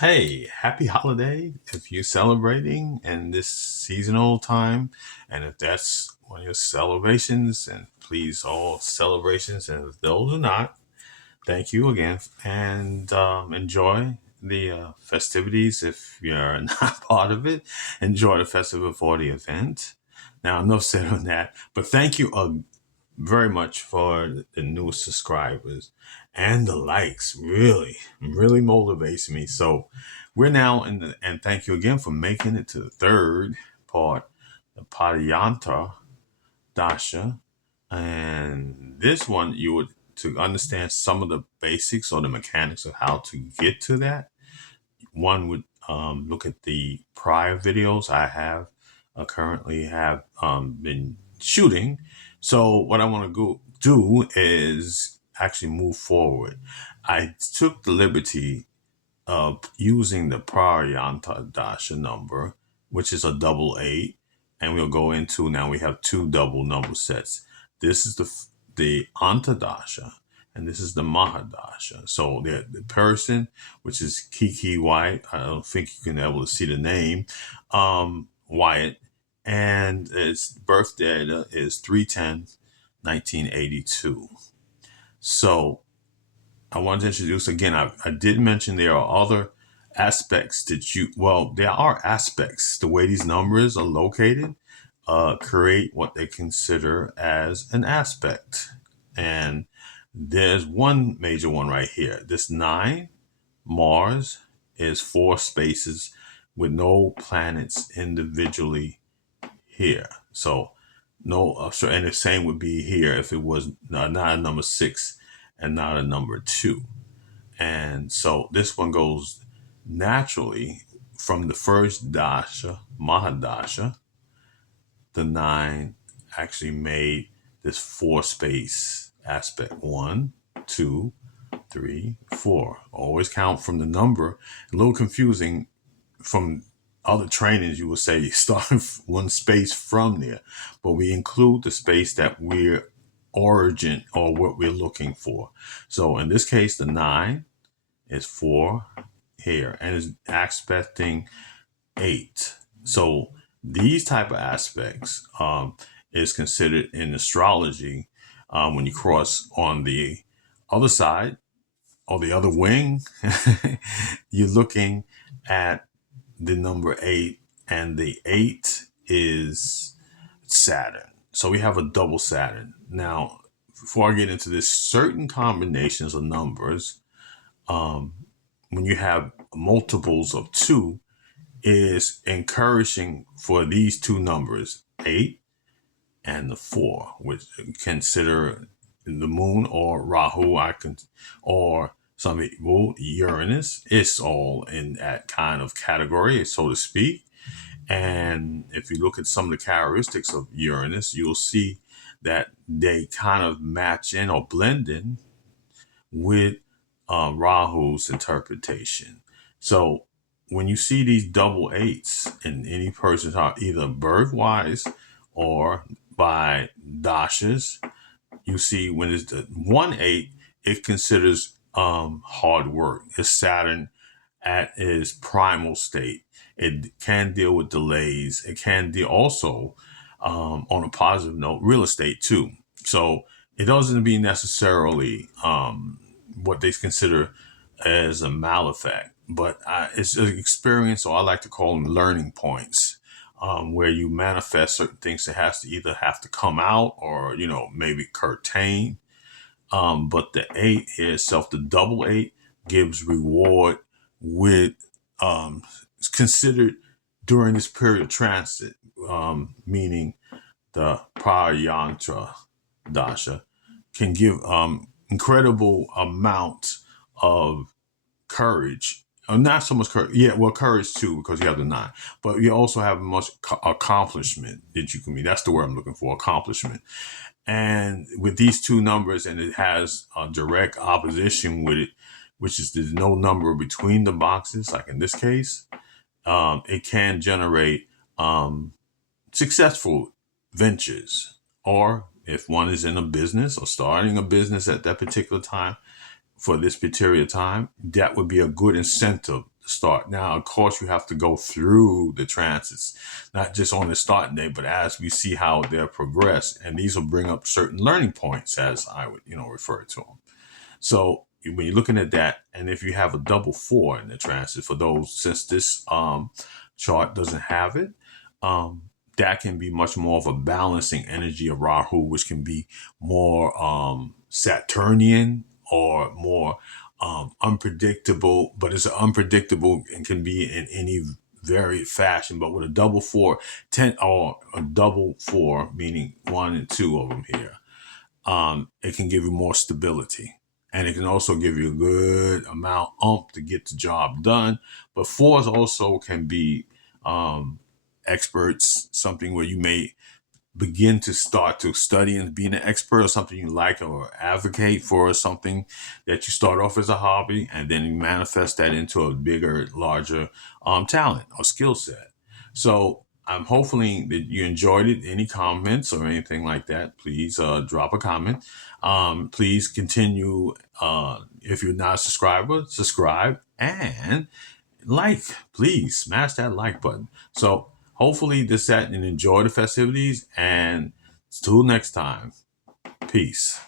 Hey, happy holiday if you're celebrating in this seasonal time. And if that's one of your celebrations, and please, all celebrations. And if those are not, thank you again. And enjoy the festivities. If you're not part of it, enjoy the festival for the event. Now, enough said on that. But thank you very much for the new subscribers and the likes. Really motivates me. So we're now in the, and thank you again for making it to the third part, the partyantra dasha. And this one, you would, to understand some of the basics or the mechanics of how to get to that, one would look at the prior videos I have currently have been shooting. So what I want to go do is actually move forward. I took the liberty of using the Praryanta Dasha number, which is a double eight, and we'll go into, now we have two double number sets. This is the Antadasha, and this is the Mahadasha. So the person, which is Kiki White, I don't think you can be able to see the name, Wyatt, and its birth data is 3/10/1982. So I wanted to introduce again, I did mention there are other aspects that there are aspects, the way these numbers are located, create what they consider as an aspect. And there's one major one right here. This 9, Mars, is 4 spaces with no planets individually here. So and the same would be here if it was not a number 6 and not a number 2. And so this one goes naturally from the first dasha, Mahadasha. The 9 actually made this 4 space aspect. 1, 2, 3, 4. Always count from the number. A little confusing from other trainings, you will say you start one space from there, but we include the space that we're origin or what we're looking for. So in this case, the 9 is 4 here and is aspecting 8. So these type of aspects is considered in astrology when you cross on the other side or the other wing, you're looking at the number 8, and the 8 is Saturn. So we have a double Saturn. Now, before I get into this, certain combinations of numbers, when you have multiples of 2, is encouraging for these two numbers, 8 and the 4, which consider the moon or Rahu, or some people, Uranus. It's all in that kind of category, so to speak. And if you look at some of the characteristics of Uranus, you'll see that they kind of match in or blend in with Rahu's interpretation. So when you see these double 8s in any person's heart, either birth-wise or by dashas, you see when it's the 1/8, it considers hard work. It's Saturn at its primal state. It can deal with delays. It can deal also, on a positive note, real estate too. So it doesn't be necessarily what they consider as a malefact, but it's an experience, or I like to call them learning points, where you manifest certain things that has to either have to come out or, maybe curtain. But the 8 here itself, the double 8, gives reward with, it's considered during this period of transit, meaning the Paryantra Dasha can give incredible amount of courage. Not so much courage. Yeah, well, courage too, because you have the 9. But you also have much accomplishment that you can be. That's the word I'm looking for, accomplishment. And with these two numbers, and it has a direct opposition with it, which is there's no number between the boxes, like in this case, it can generate successful ventures. Or if one is in a business or starting a business at that particular time, for this particular time, that would be a good incentive start. Now, of course, you have to go through the transits, not just on the starting day, but as we see how they're progressed. And these will bring up certain learning points, as I would, refer to them. So when you're looking at that, and if you have a double four in the transit, for those, since this chart doesn't have it, um, that can be much more of a balancing energy of Rahu, which can be more Saturnian or more unpredictable, but it's unpredictable and can be in any varied fashion. But with a double four, 10 or a double four, meaning one and two of them here, it can give you more stability. And it can also give you a good amount to get the job done. But fours also can be experts, something where you may begin to start to study and being an expert or something you like or advocate for, something that you start off as a hobby and then you manifest that into a bigger, larger talent or skill set. So I'm hopefully that you enjoyed it. Any comments or anything like that, please drop a comment. Please continue. If you're not a subscriber, subscribe and like, please smash that like button. So hopefully this, that, and enjoy the festivities. And till next time, peace.